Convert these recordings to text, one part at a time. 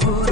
Hollywood.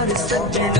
artist, the dinner.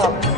对。